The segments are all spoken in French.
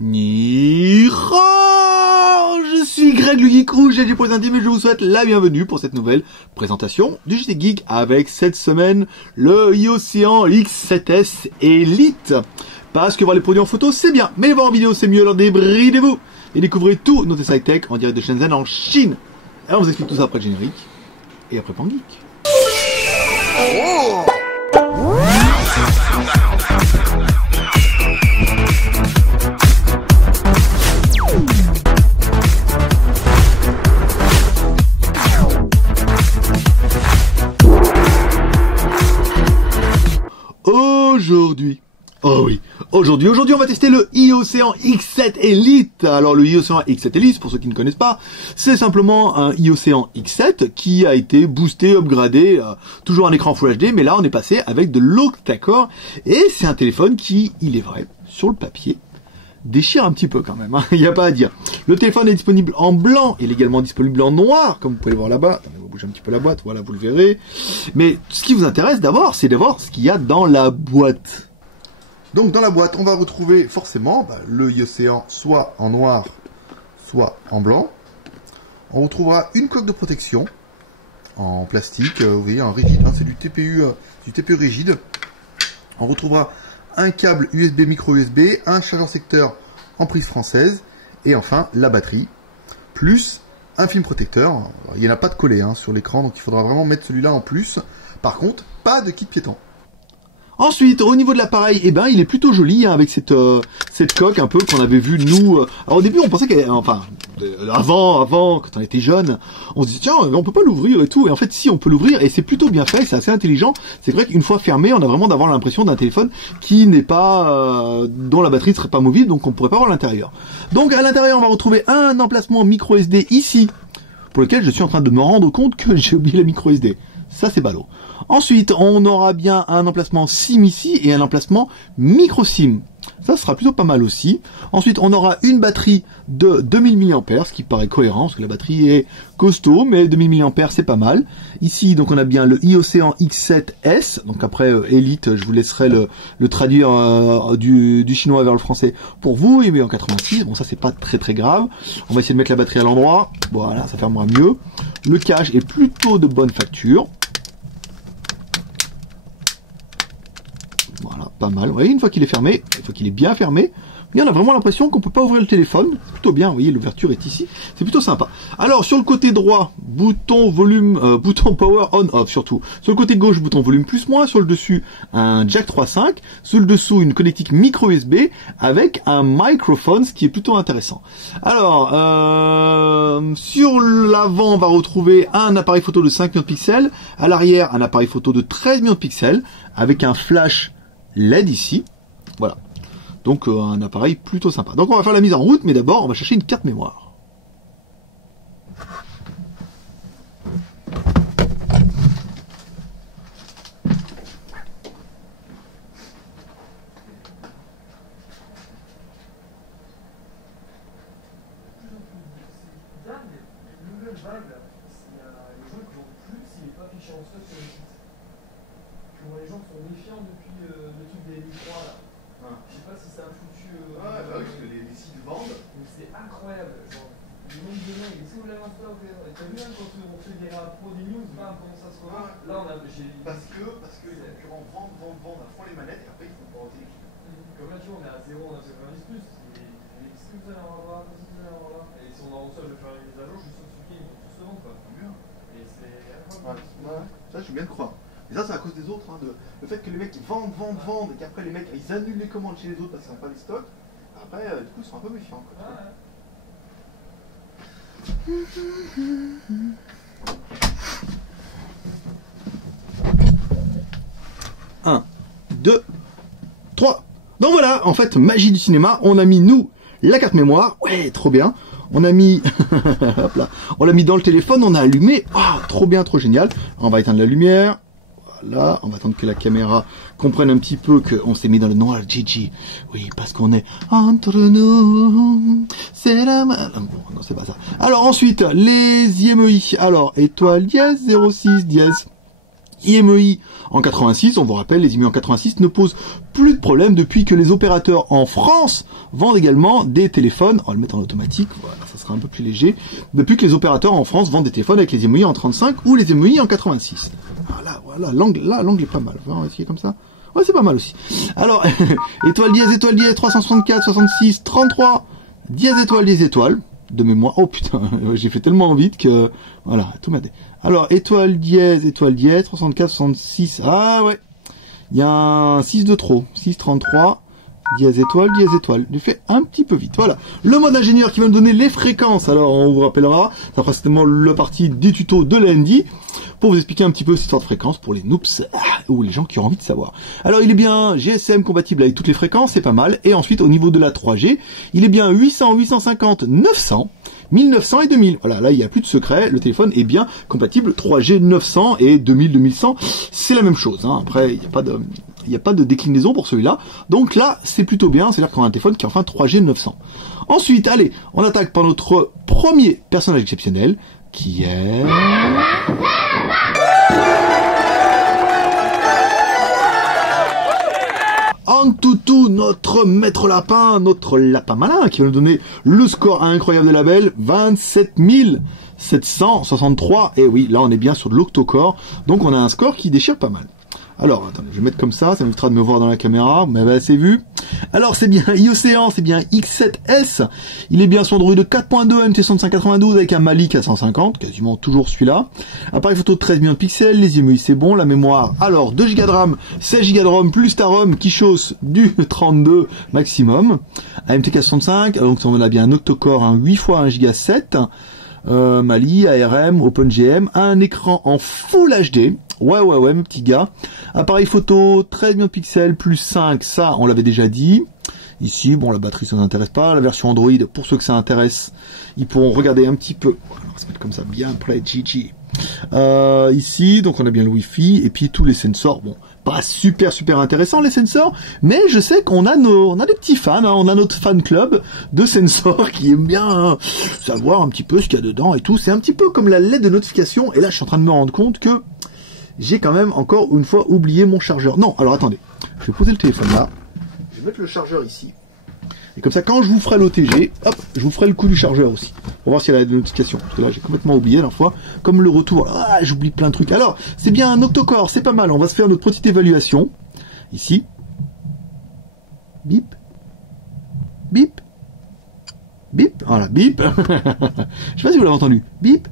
Ni hao, je suis Greg le Geek ou GG pour les intimes et je vous souhaite la bienvenue pour cette nouvelle présentation du JT Geek avec cette semaine le Hyoscyan X7S Elite. Parce que voir les produits en photo c'est bien, mais les voir en vidéo c'est mieux, alors débridez-vous et découvrez tout nos tests high-tech en direct de Shenzhen en Chine. Alors on vous explique tout ça après le générique et après Pan Geek. Oh Aujourd'hui, on va tester le Hyoscyan X7 Elite. Alors le Hyoscyan X7 Elite, pour ceux qui ne connaissent pas, c'est simplement un Hyoscyan X7 qui a été boosté, upgradé, toujours un écran Full HD, mais là on est passé avec de l'octa-core et c'est un téléphone qui, il est vrai, sur le papier, déchire un petit peu quand même, hein, il n'y a pas à dire. Le téléphone est disponible en blanc, il est également disponible en noir, comme vous pouvez le voir là-bas. On va bouger un petit peu la boîte, voilà, vous le verrez. Mais ce qui vous intéresse d'abord, c'est d'avoir ce qu'il y a dans la boîte. Donc dans la boîte, on va retrouver forcément le Hyoscyan soit en noir, soit en blanc. On retrouvera une coque de protection en plastique, vous voyez, en rigide, hein, c'est du TPU rigide. On retrouvera un câble USB micro USB, un chargeur secteur en prise française, et enfin la batterie, plus un film protecteur. Alors, il n'y en a pas de collé hein, sur l'écran, donc il faudra vraiment mettre celui-là en plus. Par contre, pas de kit piéton. Ensuite, au niveau de l'appareil, eh ben, il est plutôt joli hein, avec cette coque un peu qu'on avait vu nous. Alors au début, on pensait avant, quand on était jeune, on se disait tiens, on peut pas l'ouvrir et tout. Et en fait, si, on peut l'ouvrir et c'est plutôt bien fait, c'est assez intelligent. C'est vrai qu'une fois fermé, on a vraiment d'avoir l'impression d'un téléphone qui n'est pas, dont la batterie ne serait pas mobile, donc on pourrait pas voir l'intérieur. Donc à l'intérieur, on va retrouver un emplacement micro SD ici, pour lequel je suis en train de me rendre compte que j'ai oublié la micro SD. Ça, c'est ballot. Ensuite, on aura bien un emplacement SIM ici et un emplacement micro SIM. Ça sera plutôt pas mal aussi. Ensuite, on aura une batterie de 2000 mAh, ce qui paraît cohérent, parce que la batterie est costaud, mais 2000 mAh, c'est pas mal. Ici, donc, on a bien le Hyoscyan X7S. Donc après, Elite, je vous laisserai le traduire du chinois vers le français pour vous. Il est en 86. Bon, ça, c'est pas très grave. On va essayer de mettre la batterie à l'endroit. Voilà, ça fermera mieux. Le cache est plutôt de bonne facture. Voilà, pas mal. Vous voyez, une fois qu'il est fermé, une fois qu'il est bien fermé, on a vraiment l'impression qu'on peut pas ouvrir le téléphone. C'est plutôt bien, vous voyez, l'ouverture est ici. C'est plutôt sympa. Alors, sur le côté droit, bouton volume, bouton power on-off surtout. Sur le côté gauche, bouton volume plus-moins. Sur le dessus, un jack 3.5. Sur le dessous, une connectique micro USB avec un microphone, ce qui est plutôt intéressant. Alors, sur l'avant, on va retrouver un appareil photo de 5 millions de pixels. À l'arrière, un appareil photo de 13 millions de pixels avec un flash LED ici. Voilà. Donc un appareil plutôt sympa. Donc on va faire la mise en route, mais d'abord on va chercher une carte mémoire. Les gens sont méfiants depuis le truc des M3 là. Je sais pas si ça a foutu. Parce que les sites vendent. C'est incroyable. Genre, le nombre de mecs, si vous l'avez installé, t'as vu hein, quand on fait des rapports des news, comment ça se voit. Là on a. Parce que les concurrents vendent à fond les manettes et après ils font pas en téléphone. Comme là tu vois, on est à 0, on a 90 plus. Qu'est-ce que vous allez avoir là, qu'est-ce que vous allez avoir là. Et si on en reçoit, je vais faire une mise à jour, je suis sûr que ceux qui vont tous se vendre quoi. Et c'est incroyable. Ouais, ça je veux bien le croire. Et ça, c'est à cause des autres, hein, le fait que les mecs ils vendent, et qu'après les mecs ils annulent les commandes chez les autres parce qu'ils n'ont pas les stocks. Après, du coup, ils sont un peu méfiants. Quoi, 1, 2, 3. Donc voilà, en fait, magie du cinéma, on a mis nous la carte mémoire. Ouais, trop bien. On a mis, hop là, on l'a mis dans le téléphone, on a allumé. Ah, trop bien, trop génial. On va éteindre la lumière. Voilà, on va attendre que la caméra comprenne un petit peu qu'on s'est mis dans le noir, Gigi. Oui, parce qu'on est entre nous, c'est la main. Bon, non, c'est pas ça. Alors ensuite, les IMEI. Alors, étoile dièse 06 dièse. IMEI en 86. On vous rappelle, les IMEI en 86 ne posent plus de problème depuis que les opérateurs en France vendent également des téléphones. On va le mettre en automatique, voilà, ça sera un peu plus léger. Depuis que les opérateurs en France vendent des téléphones avec les IMEI en 35 ou les IMEI en 86. Voilà, l'angle est pas mal. On va essayer comme ça. Ouais, c'est pas mal aussi. Alors, étoile dièse, 364, 66, 33, dièse, étoile, de mémoire. Oh putain, j'ai fait tellement vite que, voilà, tout m'a dit. Alors, étoile dièse, 64, 66, ah ouais. Il y a un 6 de trop, 6, 33, dièse, étoile. J'ai fait un petit peu vite, voilà. Le mode ingénieur qui va me donner les fréquences. Alors, on vous rappellera, ça fera certainement le partie des tutos de lundi, pour vous expliquer un petit peu cette histoire de fréquences pour les noobs ou les gens qui ont envie de savoir. Alors il est bien GSM compatible avec toutes les fréquences, c'est pas mal. Et ensuite au niveau de la 3G, il est bien 800, 850, 900, 1900 et 2000. Voilà, là il n'y a plus de secret, le téléphone est bien compatible 3G 900 et 2000, 2100, c'est la même chose. Hein. Après il n'y a pas de déclinaison pour celui-là. Donc là c'est plutôt bien, c'est-à-dire qu'on a un téléphone qui est enfin 3G 900. Ensuite, allez, on attaque par notre premier personnage exceptionnel, qui est... Antutu, notre maître lapin, notre lapin malin, qui va nous donner le score incroyable de la belle, 27 763. Et oui, là on est bien sur de l'octocore, donc on a un score qui déchire pas mal. Alors, attendez, je vais mettre comme ça m'évitera de me voir dans la caméra, vous m'avez assez vu. Alors, c'est bien iOcean, c'est bien X7S, il est bien sur Android 4.2 MT6592 avec un Mali 450, quasiment toujours celui-là. Appareil photo de 13 millions de pixels, les IMEI c'est bon, la mémoire, alors 2 Go de RAM, 16 Go de ROM plus ta ROM qui chausse du 32 maximum. AMT465, donc on a bien un octocore, un 8 x 1 Go 7, Mali, ARM, OpenGM, un écran en Full HD. Ouais, mes petits gars. Appareil photo, 13 millions de pixels, plus 5, ça, on l'avait déjà dit. Ici, bon, la batterie, ça ne nous intéresse pas. La version Android, pour ceux que ça intéresse, ils pourront regarder un petit peu. Voilà, on va se mettre comme ça, bien près, GG. Ici, donc on a bien le Wi-Fi, et puis tous les sensors, bon, pas super intéressant les sensors, mais je sais qu'on a des petits fans, hein, on a notre fan club de sensors qui aime bien savoir un petit peu ce qu'il y a dedans et tout. C'est un petit peu comme la LED de notification, et là je suis en train de me rendre compte que j'ai quand même encore une fois oublié mon chargeur. Non, alors attendez, je vais poser le téléphone là, je vais mettre le chargeur ici, et comme ça quand je vous ferai l'OTG, hop, je vous ferai le coup du chargeur aussi, pour voir s'il y a la notification, parce que là j'ai complètement oublié la fois, comme le retour, j'oublie plein de trucs. Alors, c'est bien un octocore, c'est pas mal, on va se faire notre petite évaluation, ici, bip, bip, bip, voilà, bip, je sais pas si vous l'avez entendu, bip.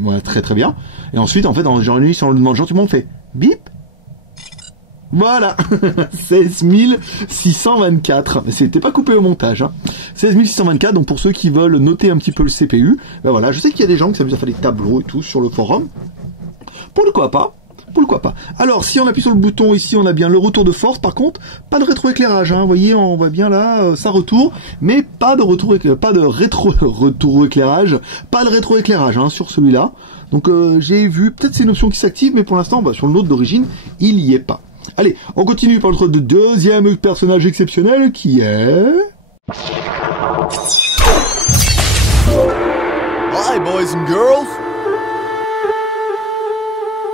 Ouais, très bien. Et ensuite, en fait, dans genre nuit, si on le demande gentiment, on fait bip. Voilà. 16 624. Mais c'était pas coupé au montage, hein. 16 624. Donc pour ceux qui veulent noter un petit peu le CPU, ben voilà. Je sais qu'il y a des gens qui s'amusent à faire des tableaux et tout sur le forum. Pourquoi pas? Alors, si on appuie sur le bouton ici, on a bien le retour de force. Par contre, pas de rétroéclairage, hein. Vous voyez, on voit bien là, ça retourne, mais pas de rétroéclairage, hein, sur celui-là. Donc, j'ai vu, peut-être c'est une option qui s'active, mais pour l'instant, sur le nôtre d'origine, il y est pas. Allez, on continue par notre deuxième personnage exceptionnel, qui est... Hi, boys and girls.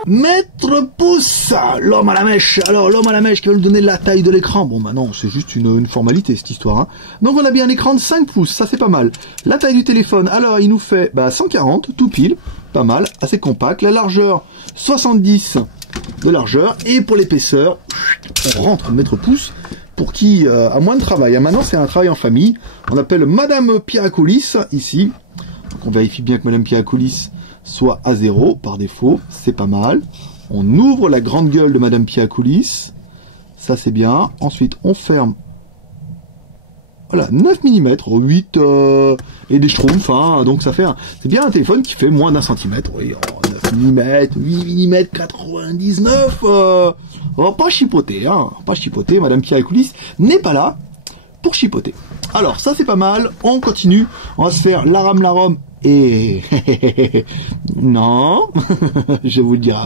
Maître Pouce, l'homme à la mèche. Alors, l'homme à la mèche qui va nous donner la taille de l'écran. Bon, bah non, c'est juste une formalité, cette histoire, hein. Donc, on a bien un écran de 5 pouces, ça c'est pas mal. La taille du téléphone, alors, il nous fait 140, tout pile, pas mal, assez compact. La largeur, 70 de largeur. Et pour l'épaisseur, on rentre Maître Pouce, pour qui a moins de travail. Maintenant, c'est un travail en famille. On appelle Madame Pieracoulis, ici. Donc, on vérifie bien que Madame Pieracoulis soit à 0 par défaut, c'est pas mal. On ouvre la grande gueule de Madame Pieracoulis, ça c'est bien. Ensuite on ferme, voilà, 9 mm, 8 et des schtroumpfs, hein, donc ça fait c'est bien un téléphone qui fait moins d'un centimètre. Oui, 9 mm, 8 mm 99, on va pas chipoter, hein, pas chipoter. Madame Pieracoulis n'est pas là pour chipoter. Alors ça c'est pas mal, on continue, on va se faire la RAM et non, je vous le dirai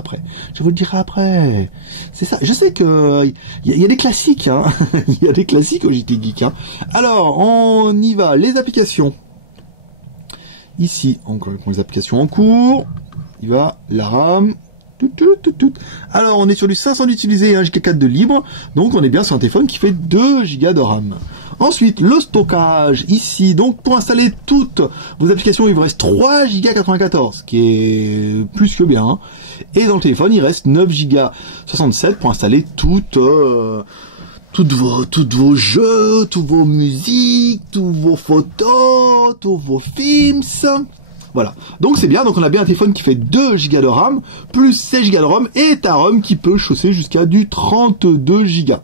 après. C'est ça. Je sais que il y a des classiques, hein. Il y a des classiques au JT Geek, hein. Alors, on y va. Les applications. Ici, encore les applications en cours. Il va la RAM. Alors, on est sur du 500 d'utilisé et 1 Go 4 de libre. Donc, on est bien sur un téléphone qui fait 2 Go de RAM. Ensuite, le stockage, ici. Donc, pour installer toutes vos applications, il vous reste 3 Go 94, qui est plus que bien. Et dans le téléphone, il reste 9 Go 67 pour installer toutes vos jeux, toutes vos musiques, toutes vos photos, tous vos films. Voilà. Donc c'est bien, donc on a bien un téléphone qui fait 2 Go de RAM, plus 16 Go de ROM, et ta ROM qui peut chausser jusqu'à du 32 Go.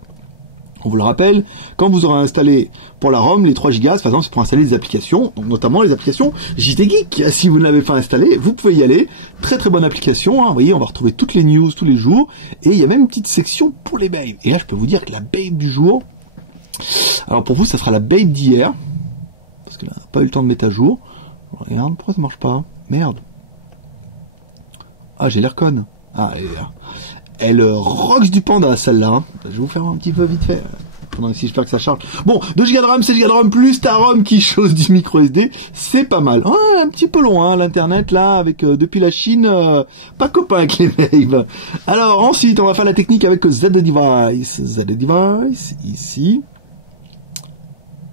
On vous le rappelle, quand vous aurez installé pour la ROM, les 3 Go, par exemple, c'est pour installer des applications, donc notamment les applications JT Geek. Si vous ne l'avez pas installé, vous pouvez y aller. Très très bonne application, hein. Vous voyez, on va retrouver toutes les news tous les jours, et il y a même une petite section pour les babes. Et là, je peux vous dire que la babe du jour, alors pour vous, ça sera la babe d'hier, parce qu'elle n'a pas eu le temps de mettre à jour. Regarde, pourquoi ça marche pas? Merde. Ah, j'ai l'air conne. Ah, elle rocks du panda, celle-là. Hein. Je vais vous faire un petit peu vite fait. Pendant que j'espère que ça charge. Bon, 2 Go de RAM, 16 Go de RAM, plus ta ROM qui chose du micro SD, c'est pas mal. Ah, un petit peu loin, l'internet, là, avec depuis la Chine, pas copain avec les babes. Alors, ensuite, on va faire la technique avec Z-Device. Z-Device, ici.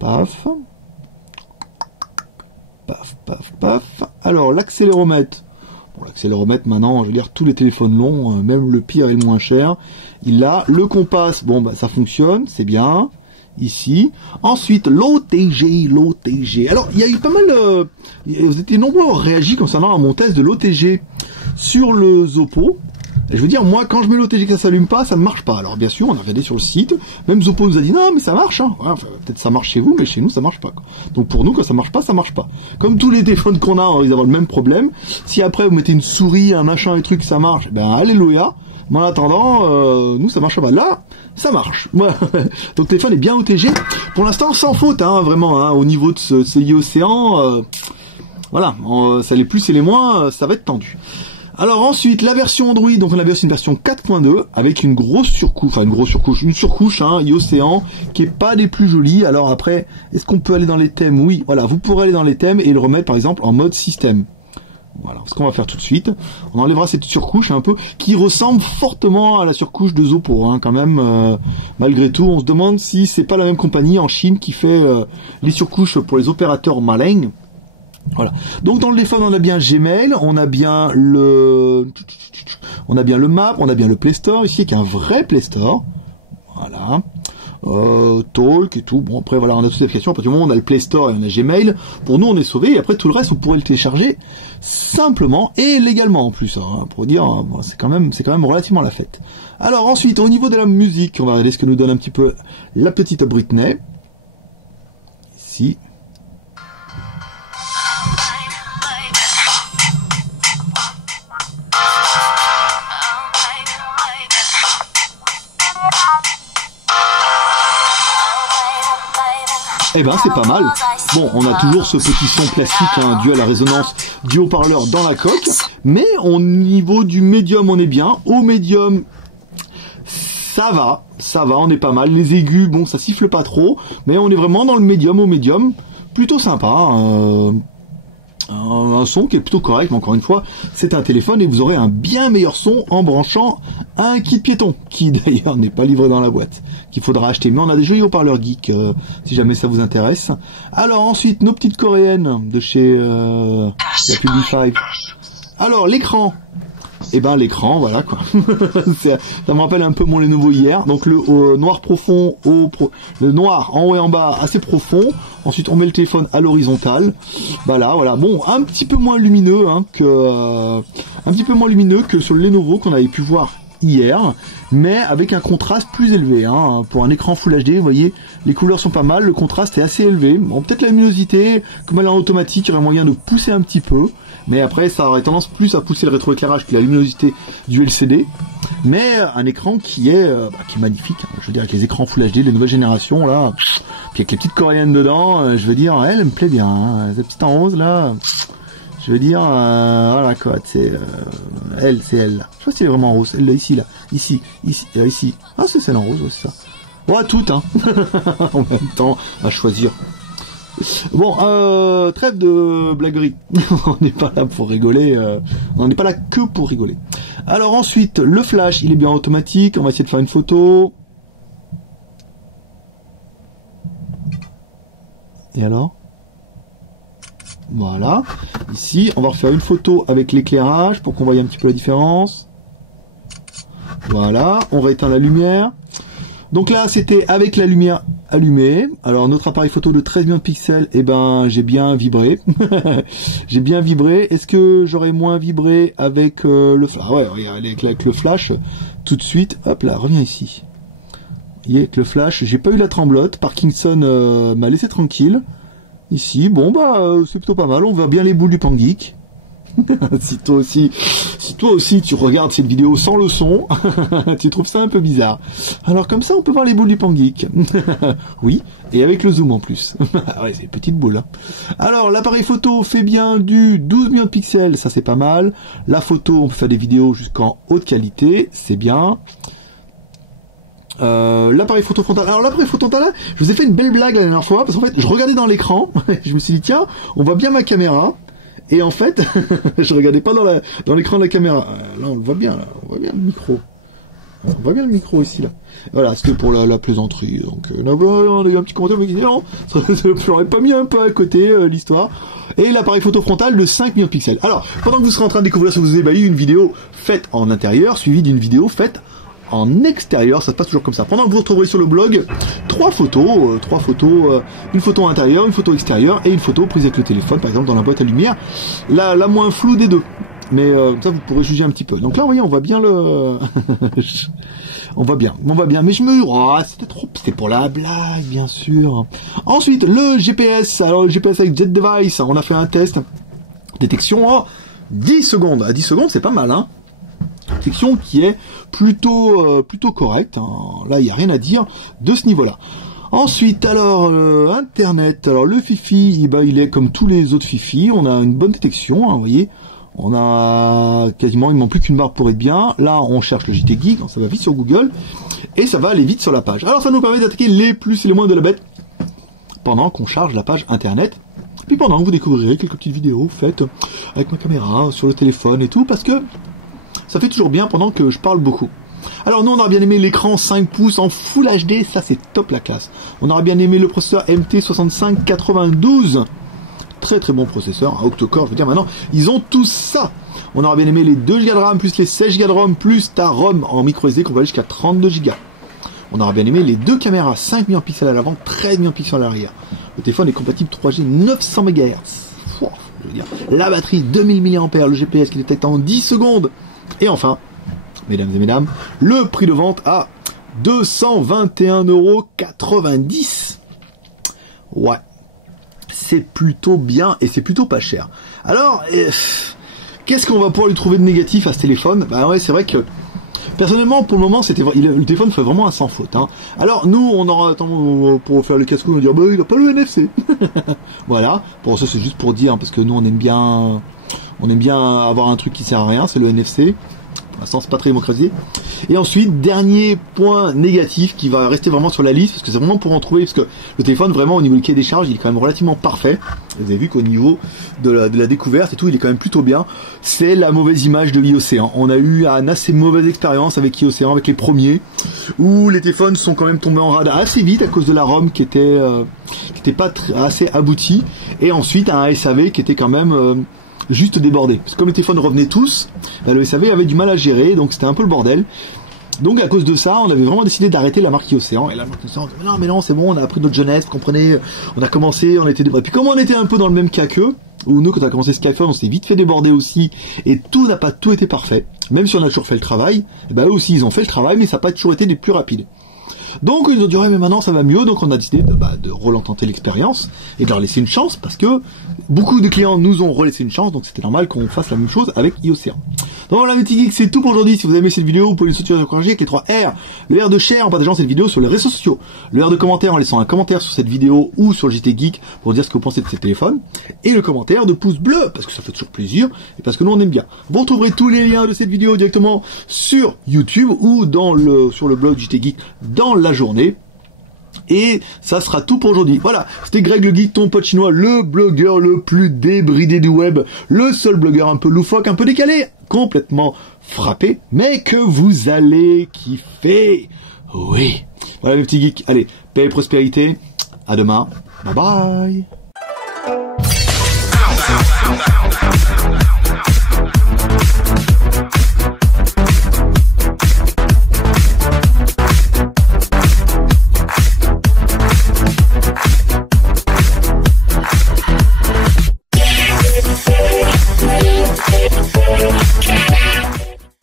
Paf. Paf, paf, paf. Alors, l'accéléromètre. Bon, l'accéléromètre, maintenant, je veux dire, tous les téléphones longs, même le pire et le moins cher, il a. Le compas, bon, bah, ça fonctionne, c'est bien. Ici. Ensuite, l'OTG. Alors, il y a eu pas mal, vous étiez nombreux à avoir réagi concernant mon test de l'OTG sur le Zoppo. Et je veux dire, moi, quand je mets l'OTG que ça s'allume pas, ça ne marche pas. Alors, bien sûr, on a regardé sur le site. Même Zoppo nous a dit, non, mais ça marche, hein. Voilà, peut-être ça marche chez vous, mais chez nous, ça marche pas, quoi. Donc, pour nous, quand ça marche pas, ça marche pas. Comme tous les téléphones qu'on a, on risque d'avoir le même problème. Si après, vous mettez une souris, un machin, un truc, ça marche, ben, alléluia. Mais en attendant, nous, ça marche pas. Là, ça marche. Voilà. Donc, le téléphone est bien OTG. Pour l'instant, sans faute, hein, vraiment, hein, au niveau de ce e-océan, voilà. Ça les plus et les moins, ça va être tendu. Alors ensuite, la version Android, donc on a aussi une version 4.2 avec une grosse surcouche, une surcouche, hein, e-océan, qui est pas des plus jolies. Alors après, est-ce qu'on peut aller dans les thèmes? Oui, voilà, vous pourrez aller dans les thèmes et le remettre par exemple en mode système. Voilà, ce qu'on va faire tout de suite. On enlèvera cette surcouche un peu, qui ressemble fortement à la surcouche de Zoppo, hein, quand même, malgré tout. On se demande si c'est pas la même compagnie en Chine qui fait les surcouches pour les opérateurs malins. Voilà. Donc dans le téléphone, on a bien Gmail, on a bien le Map, on a bien le Play Store ici, qui est un vrai Play Store. Voilà. Talk et tout. Bon, après voilà, on a toutes les applications. À partir du moment où on a le Play Store et on a Gmail, pour nous on est sauvé. Et après tout le reste, vous pourrez le télécharger simplement et légalement en plus. Hein, pour dire, bon, c'est quand même relativement la fête. Alors ensuite, au niveau de la musique, on va regarder ce que nous donne un petit peu la petite Britney. Ici. Eh ben c'est pas mal. Bon, on a toujours ce petit son classique, hein, dû à la résonance du haut-parleur dans la coque, mais au niveau du médium on est bien. Au médium, ça va, on est pas mal. Les aigus, bon, ça siffle pas trop, mais on est vraiment dans le médium au médium, plutôt sympa. Un son qui est plutôt correct, mais encore une fois, c'est un téléphone et vous aurez un bien meilleur son en branchant un kit piéton, qui d'ailleurs n'est pas livré dans la boîte, qu'il faudra acheter. Mais on a des jolis haut-parleurs geek, si jamais ça vous intéresse. Alors ensuite, nos petites coréennes de chez la Publi5. Alors l'écran. Et ben l'écran, voilà quoi. Ça me rappelle un peu mon Lenovo hier. Donc le noir profond, le noir en haut et en bas assez profond. Ensuite on met le téléphone à l'horizontale. Voilà. Bon, un petit peu moins lumineux, hein, que sur le Lenovo qu'on avait pu voir hier, mais avec un contraste plus élevé, hein. Pour un écran Full HD, vous voyez, les couleurs sont pas mal, le contraste est assez élevé. Bon, peut-être la luminosité, comme elle est en automatique, il y aurait moyen de pousser un petit peu. Mais après, ça aurait tendance plus à pousser le rétroéclairage que la luminosité du LCD. Mais un écran qui est magnifique. Hein. Je veux dire, avec les écrans Full HD, les nouvelles générations, là, puis avec les petites coréennes dedans, je veux dire, elle me plaît bien. Hein. Cette petite en rose, là, je veux dire, voilà quoi, c'est elle, c'est elle. Là. Je sais pas si elle est vraiment rose. Elle, là, ici. Ici. Ah, c'est celle en rose, ouais, c'est ça. Ouais, toutes, hein. En même temps, à choisir. Bon, trêve de blaguerie. On n'est pas là pour rigoler. On n'est pas là que pour rigoler. Alors ensuite, le flash, il est bien automatique. On va essayer de faire une photo. Et alors? Voilà. Ici, on va refaire une photo avec l'éclairage pour qu'on voie un petit peu la différence. Voilà. On va éteindre la lumière. Donc là, c'était avec la lumière allumée. Alors, notre appareil photo de 13 millions de pixels, eh ben, j'ai bien vibré. J'ai bien vibré. Est-ce que j'aurais moins vibré avec le flash? Ah ouais, regardez, avec le flash, tout de suite. Hop là, reviens ici. Vous voyez, avec le flash, j'ai pas eu la tremblote. Parkinson m'a laissé tranquille. Ici, bon bah, c'est plutôt pas mal. On voit bien les boules du Pangeek. si toi aussi tu regardes cette vidéo sans le son, tu trouves ça un peu bizarre. Alors comme ça on peut voir les boules du Pangeek. Oui, et avec le zoom en plus. Ouais, c'est une petite boule. Hein. Alors l'appareil photo fait bien du 12 millions de pixels, ça c'est pas mal. La photo, on peut faire des vidéos jusqu'en haute qualité, c'est bien. L'appareil photo frontal. Alors l'appareil photo frontal, je vous ai fait une belle blague la dernière fois, parce qu'en fait je regardais dans l'écran, je me suis dit tiens, on voit bien ma caméra. Et en fait, je regardais pas dans l'écran de la caméra. Là, on le voit bien, là. On voit bien le micro. On voit bien le micro ici, là. Voilà, c'était pour la plaisanterie. Donc, on a eu un petit commentaire, mais non, je l'aurais pas mis un peu à côté, l'histoire. Et l'appareil photo frontal de 5 millions de pixels. Alors, pendant que vous serez en train de découvrir ce que vous ébahis, une vidéo faite en intérieur, suivie d'une vidéo faite en extérieur, ça se passe toujours comme ça. Pendant que vous retrouverez sur le blog trois photos, une photo intérieure, une photo extérieure et une photo prise avec le téléphone, par exemple dans la boîte à lumière, la moins floue des deux. Mais ça vous pourrez juger un petit peu. Donc là, vous voyez, on voit bien le, on voit bien. Mais je me, c'était pour la blague, bien sûr. Ensuite, le GPS. Alors le GPS avec Jet Device, on a fait un test détection en 10 secondes. À 10 secondes, c'est pas mal, hein. Détection qui est plutôt correcte. Hein. Là, il n'y a rien à dire de ce niveau-là. Ensuite, alors, Internet. Alors, le Fifi, eh ben, il est comme tous les autres Fifi. On a une bonne détection, hein, vous voyez. On a quasiment, il ne manque plus qu'une barre pour être bien. Là, on cherche le JT Geek, ça va vite sur Google. Et ça va aller vite sur la page. Alors, ça nous permet d'attaquer les plus et les moins de la bête pendant qu'on charge la page Internet. Puis pendant que vous découvrirez quelques petites vidéos faites avec ma caméra, sur le téléphone et tout, parce que ça fait toujours bien pendant que je parle beaucoup. Alors nous on aurait bien aimé l'écran 5 pouces en Full HD, ça c'est top la classe. On aurait bien aimé le processeur MT6592, très très bon processeur, un octa-core, je veux dire maintenant, ils ont tout ça. On aurait bien aimé les 2 Go de RAM plus les 16 Go de ROM plus ta ROM en micro SD qu'on va aller jusqu'à 32 Go. On aurait bien aimé les 2 caméras, 5 millions de pixels à l'avant, 13 millions de pixels à l'arrière. Le téléphone est compatible 3G 900 MHz. Je veux dire, la batterie 2000 mAh, le GPS qui détecte en 10 secondes. Et enfin, mesdames et mesdames, le prix de vente à 221,90 €. Ouais, c'est plutôt bien et c'est plutôt pas cher. Alors, qu'est-ce qu'on va pouvoir lui trouver de négatif à ce téléphone? Bah ouais, c'est vrai que personnellement, pour le moment, le téléphone fait vraiment un sans faute. Hein. Alors, nous, on aura pour faire le casse-cou, on va dire, bah, il a pas le NFC. Voilà. Bon, ça, c'est juste pour dire, parce que nous, on aime bien avoir un truc qui sert à rien, c'est le NFC. Pour l'instant, c'est pas très démocratisé. Et ensuite, dernier point négatif qui va rester vraiment sur la liste, parce que c'est vraiment pour en trouver, parce que le téléphone, vraiment, au niveau du cahier des charges, il est quand même relativement parfait. Vous avez vu qu'au niveau de la découverte et tout, il est quand même plutôt bien. C'est la mauvaise image de iOcéan. On a eu une assez mauvaise expérience avec iOcéan, avec les premiers, où les téléphones sont quand même tombés en rade assez vite à cause de la ROM qui était pas assez aboutie, et ensuite un SAV qui était quand même juste débordé. Parce que comme les téléphones revenaient tous, le SAV avait du mal à gérer, donc c'était un peu le bordel. Donc à cause de ça, on avait vraiment décidé d'arrêter la marque iOcéan. Et la marque iOcéan, mais non, c'est bon, on a appris notre jeunesse, vous comprenez, on a commencé, on était débordé. Puis comme on était un peu dans le même cas qu'eux, où nous, quand on a commencé Skyphone, on s'est vite fait déborder aussi, et tout n'a pas tout été parfait. Même si on a toujours fait le travail, et ben eux aussi, ils ont fait le travail, mais ça n'a pas toujours été des plus rapides. Donc ils ont dit ouais, mais maintenant ça va mieux, donc on a décidé de relancer l'expérience et de leur laisser une chance, parce que beaucoup de clients nous ont relaissé une chance, donc c'était normal qu'on fasse la même chose avec iOcéan. Donc voilà les petits geeks, c'est tout pour aujourd'hui. Si vous avez aimé cette vidéo, vous pouvez nous soutenir et encourager avec les 3 R. Le R de share en partageant cette vidéo sur les réseaux sociaux. Le R de commentaire en laissant un commentaire sur cette vidéo ou sur le JT Geek pour dire ce que vous pensez de ces téléphones. Et le commentaire de pouce bleu, parce que ça fait toujours plaisir et parce que nous on aime bien. Vous retrouverez tous les liens de cette vidéo directement sur YouTube ou sur le blog JT Geek dans la journée. et ça sera tout pour aujourd'hui. Voilà, c'était Greg le Geek, ton pote chinois, le blogueur le plus débridé du web, le seul blogueur un peu loufoque, un peu décalé, complètement frappé, mais que vous allez kiffer. Oui. Voilà mes petits geeks, allez, paix et prospérité, à demain, bye bye.